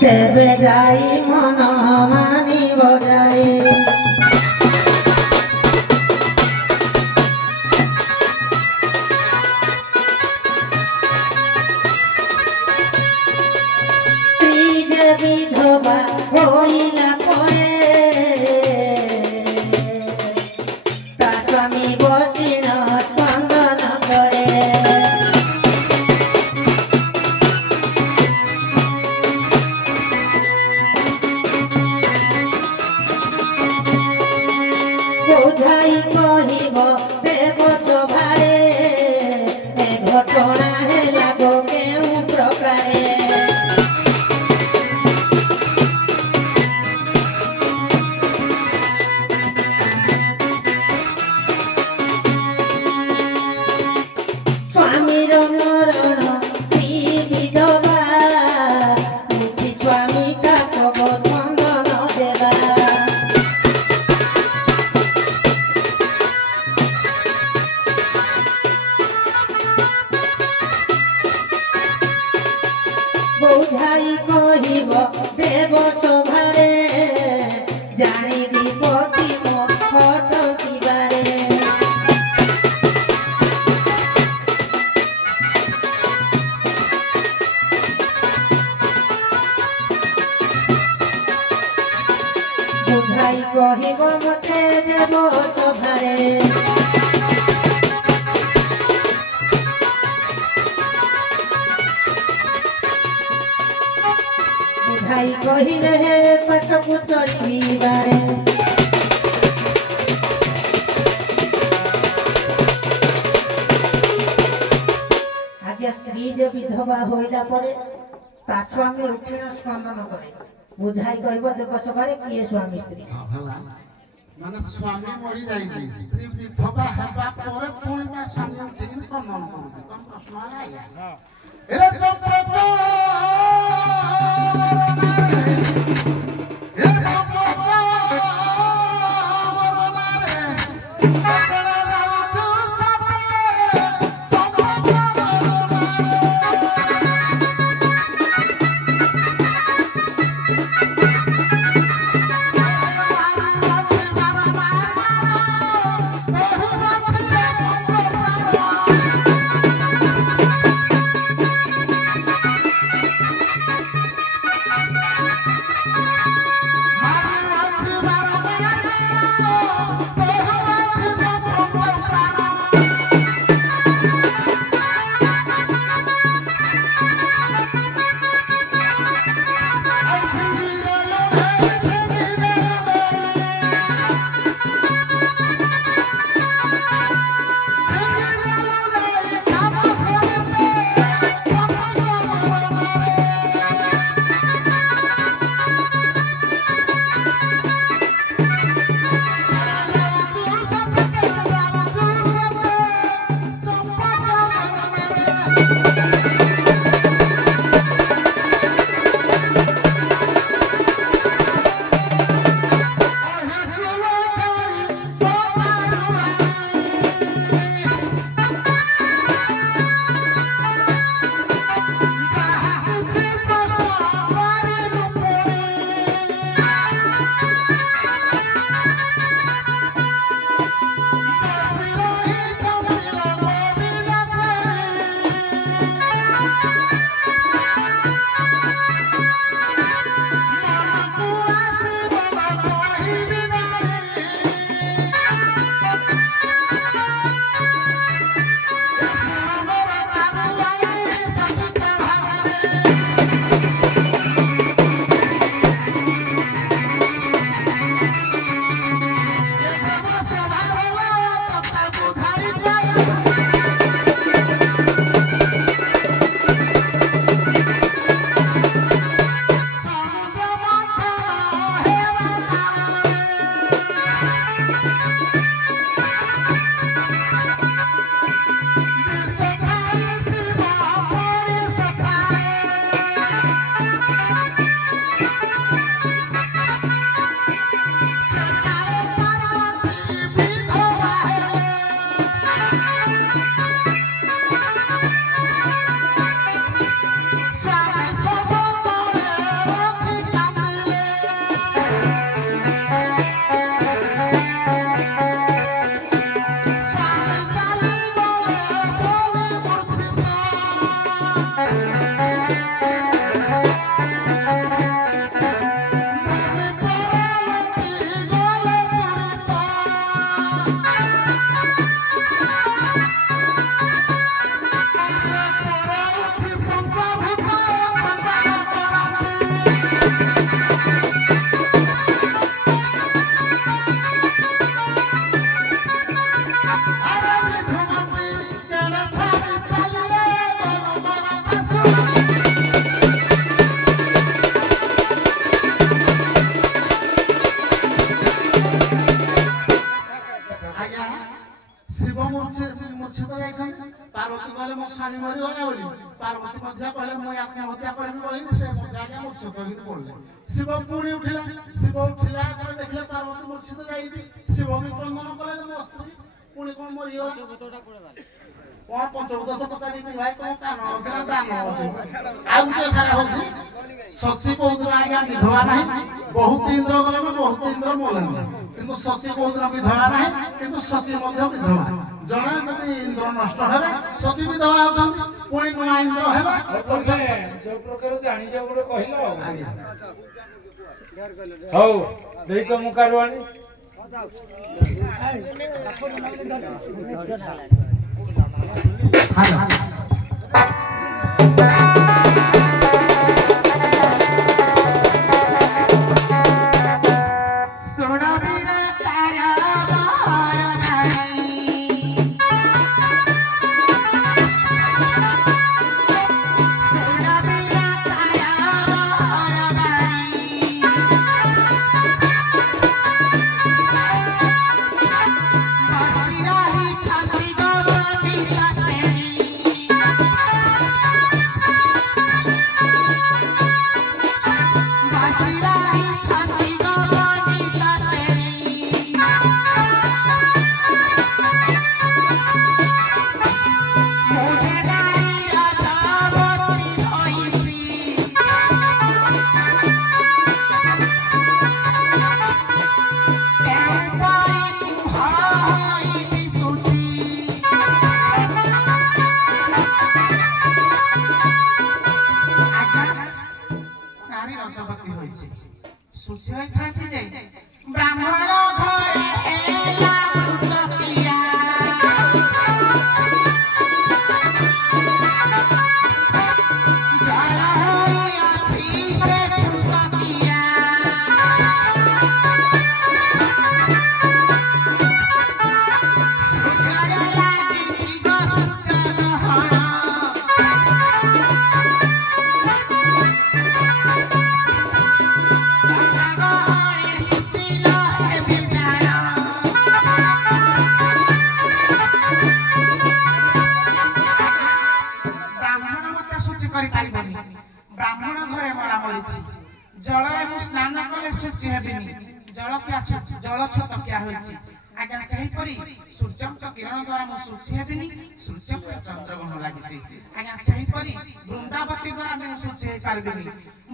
तेबे जाई मन मानी बजाई विधवा होइला परे ता स्वामी बसिन स्पंदन करे बुझाई कहिब देव सभारे ए घटना हेला गो केउ प्रकारे बुझाई कहिब देव सभारे जानिबी पति मो खटकिबारे बुझाई कहिब मते देव सभारे बुझाई कहिले हे पटकु चढ़ी बारे आज्ञा स्त्री जो विधवा होइला परे ता स्वामी उठिन स्पंदन करे बुझाई कहब देव सभारे किए स्वामी स्त्री माने स्वामी मरि जाई स्त्री विधवा हेबा परे पुणी ता स्वामी उठिन स्पंदन करे कम प्रश्न आया एरे चपपा ମରିଗଲା ବୋଲି ପାର୍ବତୀ ମଧ୍ୟ କହିଲେ ମୁଁ ଆତ୍ମହତ୍ୟା କରିବି କହିଲି ସେ ମଧ୍ୟ ଆଜ୍ଞା ମୂର୍ଚ୍ଛିତ ହେଇକି ପଡିଲେ। ଶିବ ପୁଣି ଉଠିଲା, ଶିବ ଉଠିଲା ପରେ ଦେଖିଲେ ପାର୍ବତୀ ମୂର୍ଚ୍ଛିତ ଯାଇଚି, ଶିବ ବି କ୍ରନ୍ଦନ କଲେ ମୋ ସ୍ତ୍ରୀ ପୁଣି କଣ ମରିଗଲା। କଣ ପଞ୍ଚଭୂତ ପଚାରି ଭାଇ କଣ କାନ ଅଛି ନା ଦାନ ଅଛି। ଆଉ ଗୋଟେ ସାରା ହଉଛି ସଚି କହୁଥିଲା ଆଜ୍ଞା ବିଧବା ନାହିଁ, ବହୁତ ଇନ୍ଦ୍ର ଗଲେ ବହୁତ ଇନ୍ଦ୍ର ମଲେନି, କିନ୍ତୁ ସଚି କହୁଥିଲା ବିଧବା ନାହିଁ, କିନ୍ତୁ ସଚି ମଧ୍ୟ ବିଧବା। ଜଣେ ଯଦି ଇନ୍ଦ୍ର ନଷ୍ଟ ହେବେ ସଚି ବିଧବା ହେଉଛନ୍ତି, ପୁଣି ନୂଆ ଇନ୍ଦ୍ର ହେବେ। ଯୋଉ ପ୍ରକାର ଜାଣିଛ ଗୋଟେ କହିଲ ହଉ ଦେଇ ତ ମୁଁ କାରୁଆଣି ବୃନ୍ଦାବତୀ ଦ୍ୱାରା ମୁଁ ସୂଚି ହେଇପାରିବିନି।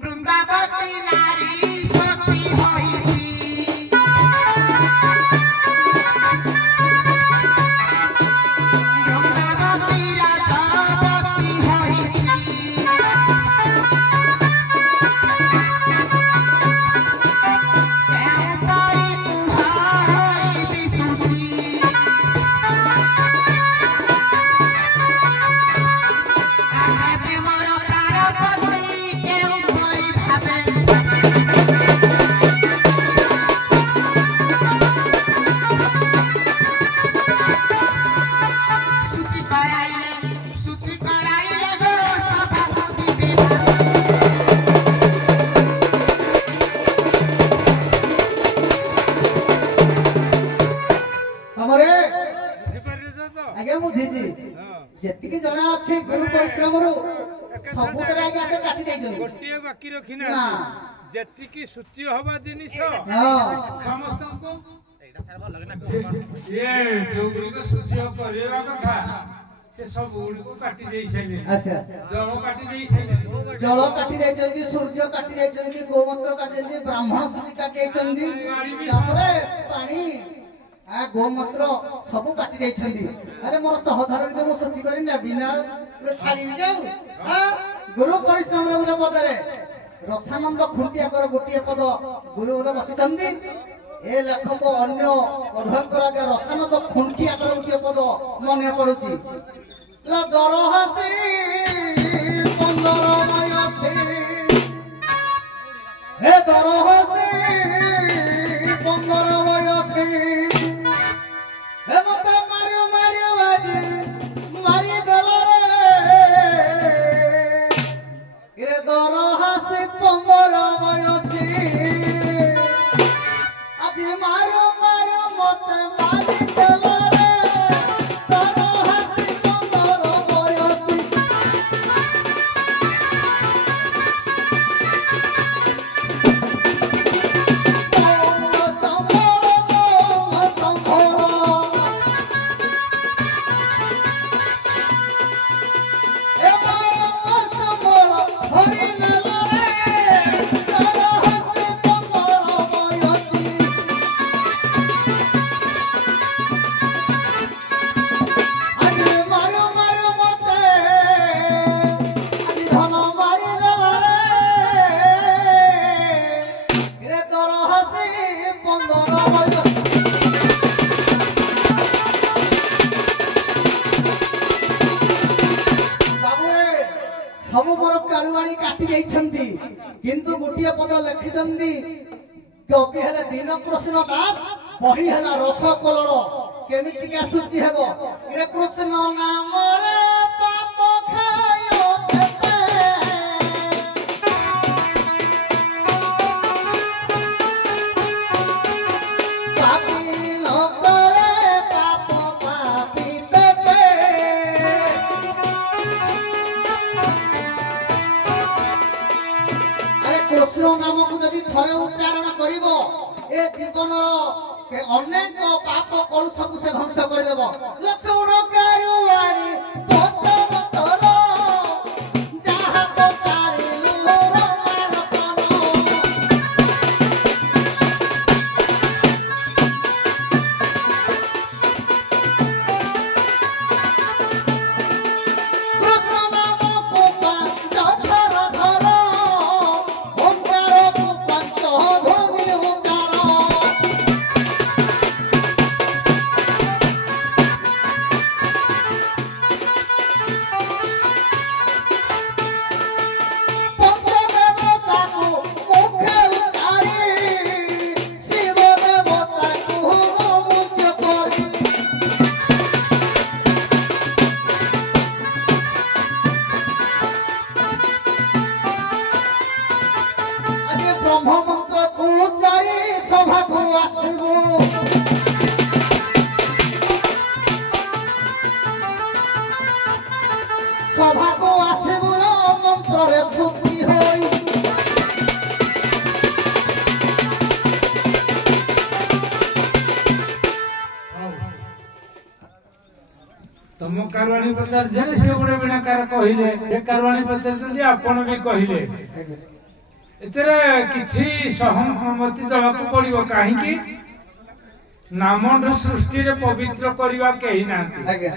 ବୃନ୍ଦାବତୀ ନାରୀ ସଚି ହୋଇଛି, ବୃନ୍ଦାବତୀ ରାଜବତୀ ହୋଇଛି, ଏପରି କୁହା ହୋଇବି ସୂଚି। ଯେତିକି ଜଣା ଅଛି ଗୁରୁ ପରିଶ୍ରମରୁ ସବୁଥିରେ ଆଜ୍ଞା ସେ କାଟି ଦେଇଛନ୍ତି, ଗୋଟିଏ ବାକି ରଖିନା ଯେତିକି ସୂଚି ହବା ଜିନିଷ ସମସ୍ତଙ୍କୁ ଇଏ ଯୋଉ ଗୁଡ଼ିକ ସୂଚି କରିବା କଥା ସେ ସବୁ ଗୁଡ଼ିକୁ କାଟି ଦେଇ ସାରିଲେଣି। ଆଚ୍ଛା, ଜଳ କାଟି ଦେଇ ସାରିଲେଣି, ଜଳ କାଟି ଦେଇଛନ୍ତି, ସୂର୍ଯ୍ୟ କାଟି ଦେଇଛନ୍ତି, ଗୋମୂତ୍ର କାଟି ଦେଇଛନ୍ତି, ବ୍ରାହ୍ମଣ ସୂଚି କାଟି ଦେଇଛନ୍ତି, ତାପରେ ପାଣି ଗୋମୂତ୍ର ସବୁ କାଟି ଦେଇଛନ୍ତି। ଆରେ ମୋର ସହଧର୍ମୀକୁ ମୁଁ ସୂଚି କରି ନେବି ନା ଛାଡ଼ିବି ଯାଉ। ଗୁରୁ ପରିଶ୍ରମରେ ଗୋଟେ ପଦରେ ରସାନନ୍ଦ ଖୁଣ୍ଟିଆଙ୍କର ଗୋଟିଏ ପଦ ଗୁରୁ ପଦ ବସିଛନ୍ତି। ଏ ଲେଖକ ଅନ୍ୟ ଅଢୁଆଙ୍କର ଆଜ୍ଞା ରସାନନ୍ଦ ଖୁଣ୍ଟିଆଙ୍କର ଗୋଟିଏ ପଦ ମନେ ପଡୁଛି। ଦରହସି 15 ମାୟସି, ହେ ଦରହସି 15 ମାୟସି, ମତେ ମାରିও ମାରିও ଆଜି ମାରିଦେଲ রে দরহাসি 15 বয়সী, আଜି মারো মারো মতে মারিদেল রে দরহাসি 15 বয়সী। गोटे पद लिखिंट कवि हेले दीन कृष्ण दास बही है रस कलड़ केमितिका सूची हेबो रे कृष्ण नाम रे पाप खायो केते पापी लोक रे पाप पापी देबे अरे कृष्ण नाम को यदि थरे उच्चारण करिवो ए जीवनर अनेक पाप कलु सब से ध्वंस करदेव लक्ष्मण कारुवाणी पथर तर जहाँ पचारिलु रमारतन कृष्ण नाम को पांच थर धर ओंकार को पंच ध्वनि उच्चार सभा को आसबुर मंत्र शुद्धि होई तुम कारवाणी पचार जे से गुडे बिनाकार कहिले ए कारवाणी पचार आपण भी कहिले एतरे किछि सहमति दବାକୁ पड़िबो काहे कि नाम सृष्टि रे पवित्र करवा केही नांती आज्ञा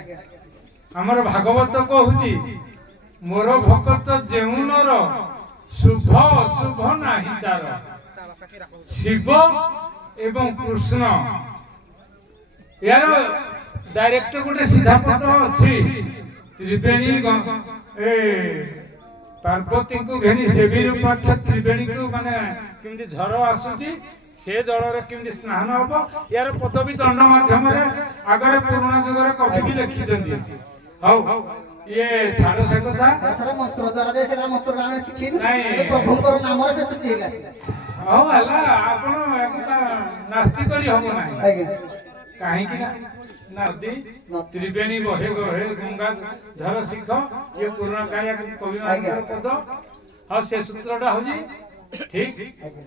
हमर भागवत कहूची मोर भक्त जेउनर शुभ अशुभ नाही तार शिव एवं कृष्ण यार डायरेक्ट गोटे सीधा पद अछि त्रिवेणी ए पार्वती को घेनी सेवी रूपाक्ष त्रिवेणी को माने किमि झर आसुची से जल रे किमि स्नान होबो यार पदवी दंड माध्यम रे आगरे पुराना जुग रे कवि भी लिखि जंदी हौ ये छाड़ से कथा सारा मंत्र द्वारा जे सेटा मंत्र नाम सिखिनु नहीं। प्रभुकर नाम रे से सूची हेला हौ हला आपण एकटा नास्ति करी होबो नाही आज्ञा काहे कि ना नदी त्रिवेणी बहे गहे गंगा धर शिख ये पुराना काया कवि मानकर पद और से सूत्रटा होजी ठीक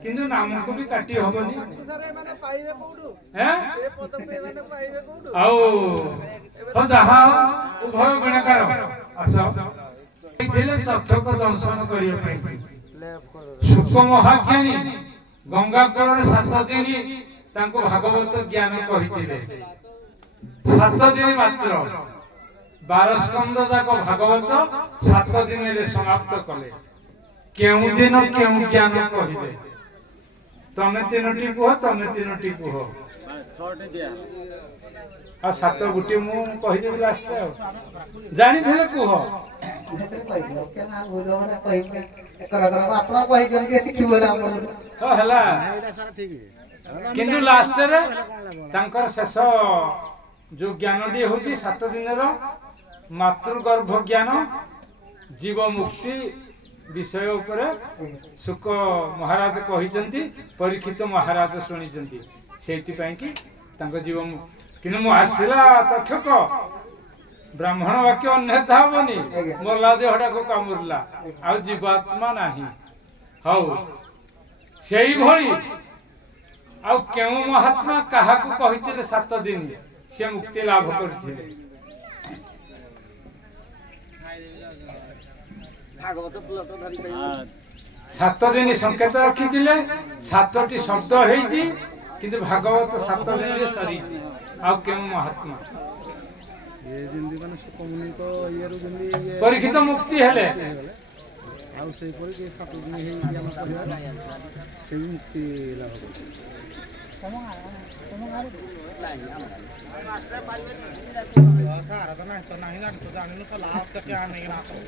किंतु नाम को भी काटी होबनी सारे माने पाइबे कोडू हैं ए पद पे माने पाइबे कोडू आउ हो जहा उभय गणकार आस थिले तथ्य को दर्शन करियो पई सुख महाज्ञानी गंगा कूल रे 7 दिन तांको भागवत ज्ञान कहिथिले 7 दिन मात्र 12 स्कंद जाक भागवत 7 दिन रे समाप्त कले केउ दिन केउ ज्ञान कहिले तमे तीनोटी कुह तमे तीनोटी कुह छोटे दिया आ 7 गुटी मु कहि देबी लास्ट जानि थले कुह भेतरे कहि दियो के ना बोलो माने कहि के कर कर आपन कहि जन के सिखिबो रे हमर हो हला एटा सारा ठीक है किंतु लास्ट रे तांकर शेष जो ज्ञान दी होती 7 दिन रो मातृगर्भ ज्ञान जीव मुक्ति विषय ऊपर सुख महाराज कहिसंती परीक्षित महाराज सुनिसंती सेति पई कि तांको जीव किनु मु आसिला तथ्यक ब्राह्मण वाक्य अन्यथा होबनी मोला देहडा को कामुरला आ जीवात्मा नाही हौ सेही भली आ केउ महात्मा काहा को कहिथिले 7 दिन से मुक्ति लाभ करथिले भागवत प्लस धरि पे 7 दिन संकेत रखिथिले 7टी शब्द हेइजी किंतु भागवत 7 दिन रे सरी आ केउ महात्मा ये जिंदी माने सुकमुनि को ये रु जिंदी परीक्षित मुक्ति हेले आउ से पर के 7 दिन हे हम कहबा से मुक्ति लाभ कर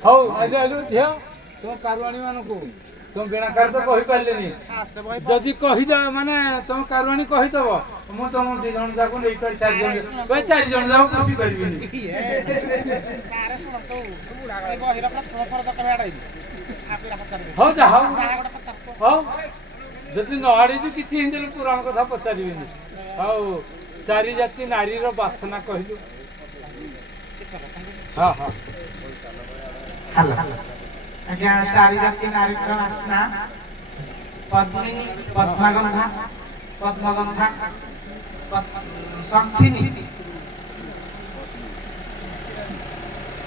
हौ आजु आजु धिया तो कारवाणी मानको तुम बिनाकार तो कही पारलेनी जदि कहीद माने तुम कारुआणी कहीदब मु तुम 2 जन जाक नहीं कर 4 जन भाई 4 जन जाक खुशी करबिनी हो जा हो जदि न आड़ी किसी हिंदी पुराण कथा पचारिबिनी हौ 4 जाति नारी रो बासना कहलु हाँ हाँ हेलो आज्ञा 4 जाति नारी रो बासना पद्मिनी पद्मगंधा शंखिनी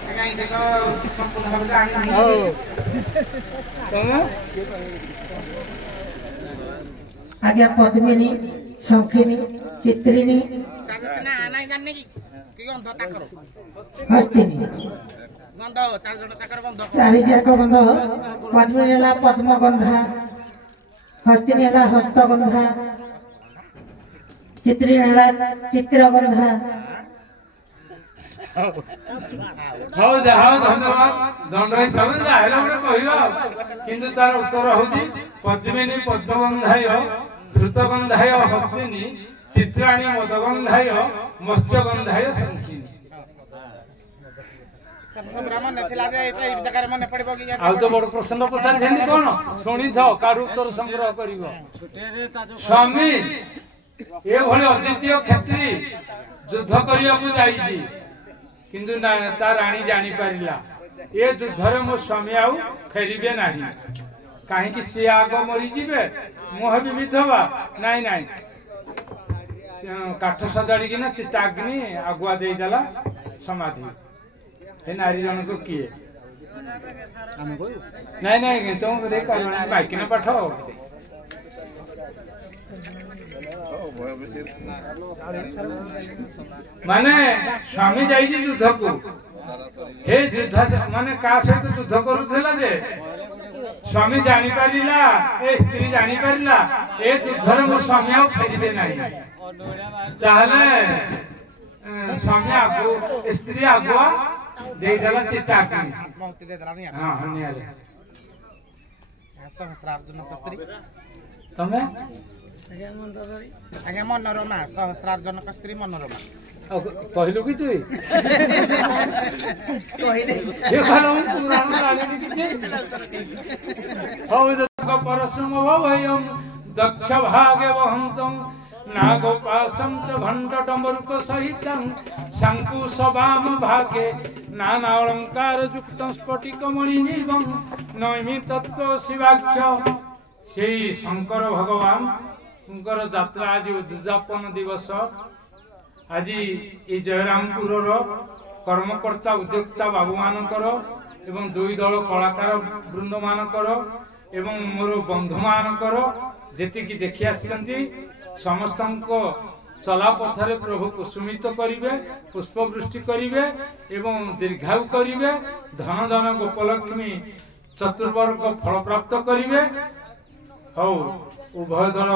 आज्ञा ये देखो संपूर्ण भाव जानी हो तमे आज्ञा पद्मिनी शंखिनी चित्रिणी हस्तिनी 4 जाक गंध पद्मिनी है पद्मगंधा हस्तिनी है हस्तगंधा चित्रिणी है चित्रगंधा हो जाओ धन्यवाद दंड सब जाहेला गोटे कहवा किंतु तार उत्तर होची पद्मिनी पद्मगंधाय धृतगंधाय हस्तिनी चित्राणी मदगंधाय मत्स्यगंधाय शंखिनी आउ तो बड़ प्रश्न पचार कौन शुणी था कार उत्तर संग्रह कर स्वामी ये अद्वितीय क्षेत्री युद्ध करने किंतु ता राणी जानी पारिला ये युद्ध मो स्वामी आउ फेरबे ना कहीं सी आग मरीजे मुझे विधवा नाई नाई काठ सजाड़िकी चिताग्नि आगुआ देदेला समाधि हे नारी जन को किए नाई नाई तुम बाइक न पाठ माने स्वामी जाई युद्ध को हे युद्ध माने का सहित युद्ध करुला जे स्वामी जानी पारिला ए स्त्री जानी पारिला ए युद्ध मो स्वामी आ फेरबे नाही ताहले स्वामी आगु स्त्री आगुआ देदेला चिताग्नि हां हनियाले सहस्रार्जुन स्त्री तमे आज्ञा मनोरमा सहस्रार्जुन स्त्री मनोरमा कहलु कि तुई ये खालम पुराण लागे कि हो जतक परश्रम भयम दक्ष भागे वहंतम नागोपासम च घंट डमरुक सहितं शंकुशवाम भागे नाना अलंकार युक्तं स्फटिक मणिनिभं नैमि तत्व शिवाख्य सेई शंकर भगवान यात्रा आज उद्यापन दिवस आज ये जयरामपुर कर्मकर्ता उद्योक्ता बाबू मानकर एवं 2 दल कलाकार वृंद मानकर एवं मोर बंधु मानकर जेति देखि आछंती समस्त चला पथरे प्रभु कुसुमित करिवे पुष्पवृष्टि करिवे एवं दीर्घायु करिवे धन धन गोपलक्ष्मी चतुर्वर्ग फल प्राप्त करिवे हौ उभय दल